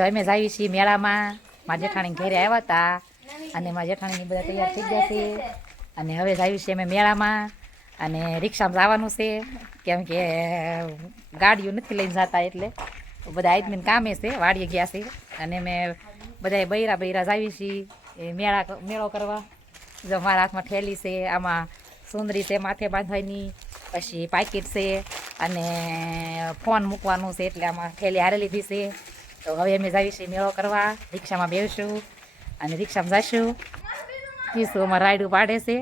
અમે જાવી છીએ મેળામાં. મારા જેઠાણી ઘેરે આવ્યા હતા અને મારા જેઠાણીની બધા તૈયાર થઈ ગયા છે અને હવે જાવી છીએ અમે મેળામાં અને રિક્ષામાં જવાનું છે કેમ કે ગાડીઓ નથી લઈને જતા એટલે બધા આદમીને કામે છે વાડીએ ગયા છે અને અમે બધા બૈરા જાવી છીએ એ મેળો કરવા. જો મારા હાથમાં ઠેલી છે, આમાં સુંદરી છે માથે બાંધવાની, પછી પાકીટ છે અને ફોન મૂકવાનું છે એટલે આમાં ઠેલી હારે લીધી છે. તો હવે અમે જાવી છીએ મેળો કરવા. રિક્ષામાં બેસશું અને રિક્ષામાં જઈશું. કીશું અમારે રાયડું પાડે છે.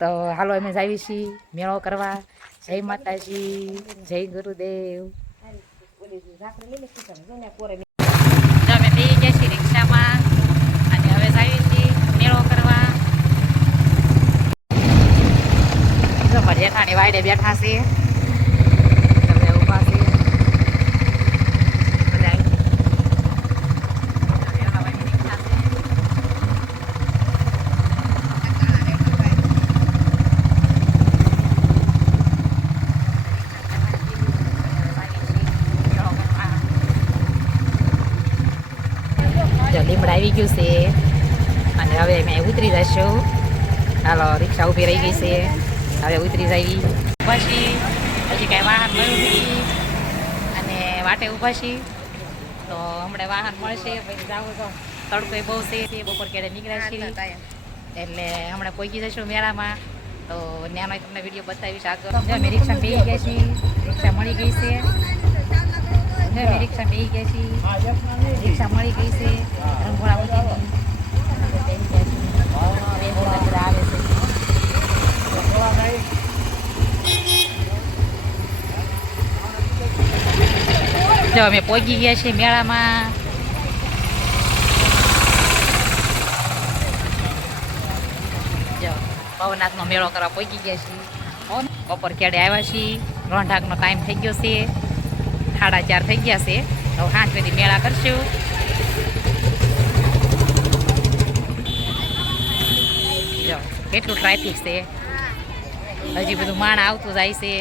તો હાલો અમે જાવી છીએ મેળો કરવા. જય માતાજી, જય ગુરુદેવ. અમે બેસી ગયા છીએ રિક્ષામાં અને હવે જાવી છીએ મેળો કરવા. જો મારી જેઠાણી વાયડે બેઠા છે. લીમડા આવી ગયું છે અને હવે અમે ઉતરી જઈશું. હાલો રિક્ષા ઊભી રહી ગઈ છે, હવે ઉતરી જઈ. પછી હજી કાંઈ વાહન મળ્યું નથી અને વાટે ઊભા છીએ. તો હમણાં વાહન મળશે પછી જાવ તો તડકો બહુ છે, બપોર ક્યારે નીકળ્યા છીએ એટલે હમણાં પહોંચી જઈશું મેળામાં. તો ત્યાંનો તમને વિડીયો બતાવીશ આગળ. અમે રિક્ષા બેસી ગયા છીએ, રિક્ષા મળી ગઈ છે. અમે રિક્ષા બેસી ગયા છીએ, રિક્ષા મળી ગઈ છે. રંગોળા આવે છે. જો અમે પહોંચી ગયા છીએ મેળામાં. જો ભવનાથનો મેળો કરવા પહોંચી ગયા છીએ. બપોર ક્યારે આવ્યા છીએ. રોંઢાકનો ટાઈમ થઈ ગયો છે, 4:30 થઈ ગયા છે. તો 5 સુધી મેળા કરશું. જો કેટલું ટ્રાફિક છે, હજી બધું માણ આવતું જાય છે.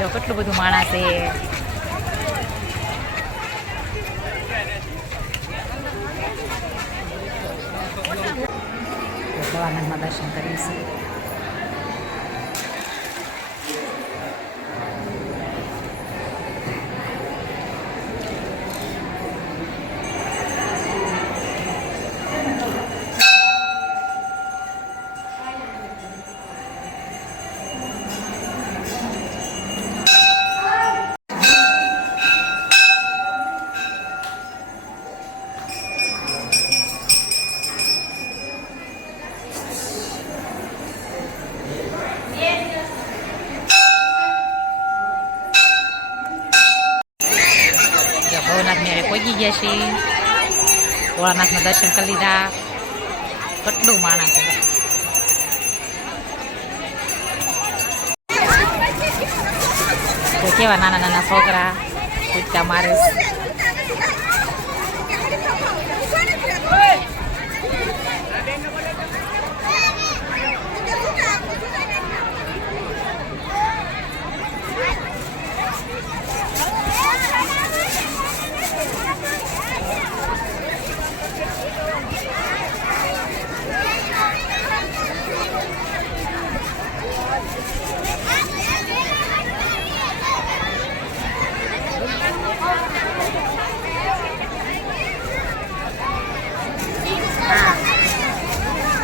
જો કેટલું બધું માણસ છે. ભવાનંદમાં દર્શન કરીશું. ભવનાથ મેળે પહોંચી ગયા છીએ. ભોળાનાથના દર્શન કરી લીધા. કેટલું માણસ છે. કેવા નાના નાના છોકરા કૂદકા મારે.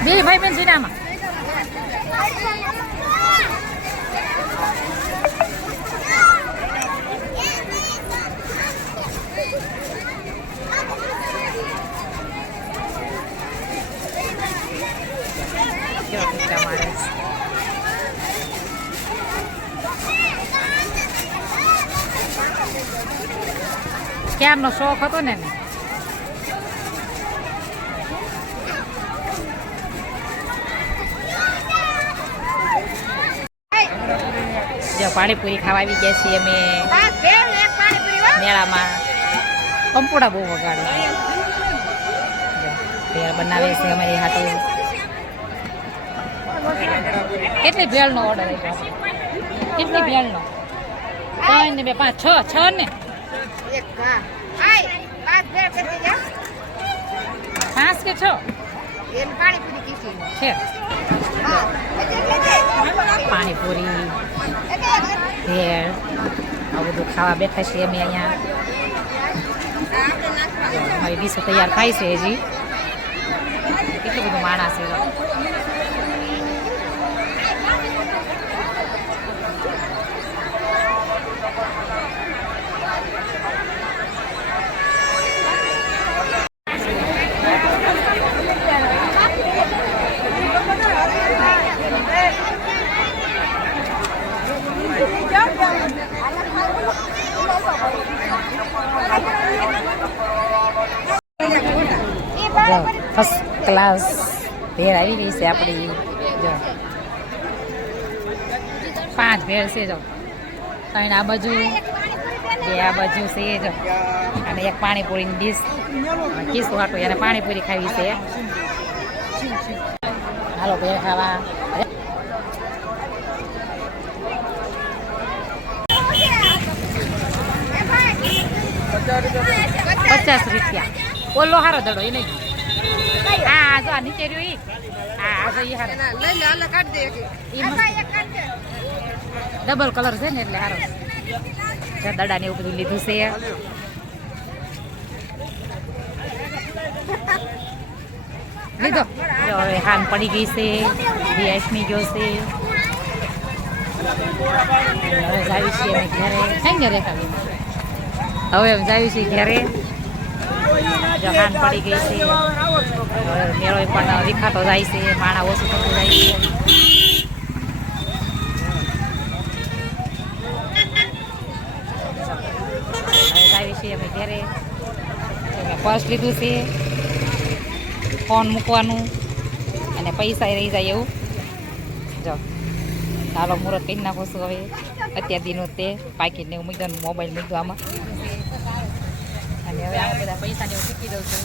બે ભાઈ બેન સીનામાં ક્યારનો શોખ હતો ને. પાણીપુરી ખાવા આવી ગયા છીએ અમે મેળામાં. કંપુડા બહુ વગાડે. ભેળ બનાવે છે અમારી હાટું. કેટલી ભેળનો ઓર્ડર આપ્યો? કેટલી ભેળનો? 3 ને 2 5 6 ને 5 કે 6 છે. પાણીપુરી ભેળ આવું બધું ખાવા બેઠા છીએ અમે અહીંયા. અમારી ડીશો તૈયાર થાય છે હજી. કેટલું બધું માણસ છે. ફર્સ્ટ ક્લાસ ભેળ આવી ગઈ છે આપણી. જો 5 ભેળ છે. જો 3 આ બાજુ 2 આ બાજુ છે. જો અને એક પાણીપુરીની ડીશ. કીસું હાટું એને પાણીપુરી ખાવી છે. હાલો ભેળ ખાવા. 50 રૂપિયા. ઓલો હારો દડો એ નહીં. હા જો આ નીચે રહ્યો ઈ. હા જો ઈ હારો. ડબલ કલર છે ને એટલે હારો. દડા ને એવું બધું લીધું છે. લીધો. જો હવે હાન પડી ગઈ છે. રિયાસમી ગયો છે. હવે જાવી છીએ અમે ઘરે. કઈ ઘરે ખાવી? હવે એમ જાવી છીએ ઘરે. જહાન પડી ગઈ છે. મેળો પણ વિખાતો જાય છે. માણા ઓછું થતું જાય છે. હવે જાવી છીએ અમે ઘરે. મેં પર્સ લીધું છે. ફોન મૂકવાનું અને પૈસા રહી જાય એવું. જો ચાલો મુહૂર્ત કરી નાખો છું હવે. અત્યાર દીનું તે પાકીટને એવું મૂકી મોબાઈલ મૂક્યો આમાં. અને હવે આવા બધા પૈસાને હું મૂકી દઉં છું.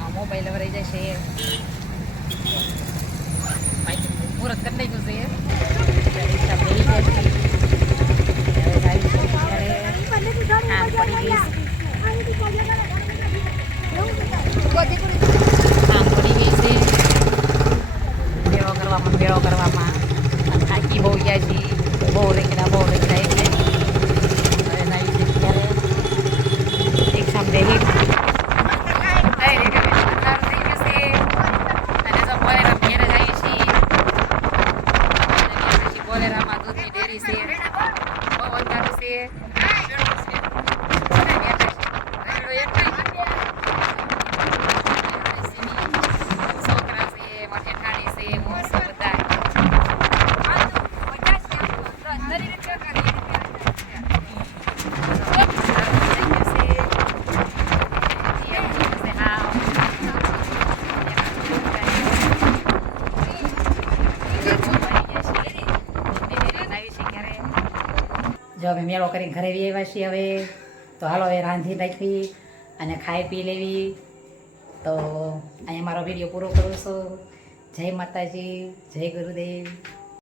આ મોબાઈલ હવે રહી જાય છે. મુહૂર્ત કરી નાખ્યું છે. મેળો કરવામાં થાકી બહુ ગયા છીએ. બહુ રેખડા એટલે એક સામે બોલેરામાં દૂધની ડેરી છે. બહુ વધારે છે. જો અમે મેળો કરીને ઘરે આવ્યા છીએ હવે. તો હાલો હવે રાંધી નાખવી અને ખાઈ પી લેવી. તો અહીંયા મારો વિડીયો પૂરો કરું છું. જય માતાજી, જય ગુરુદેવ.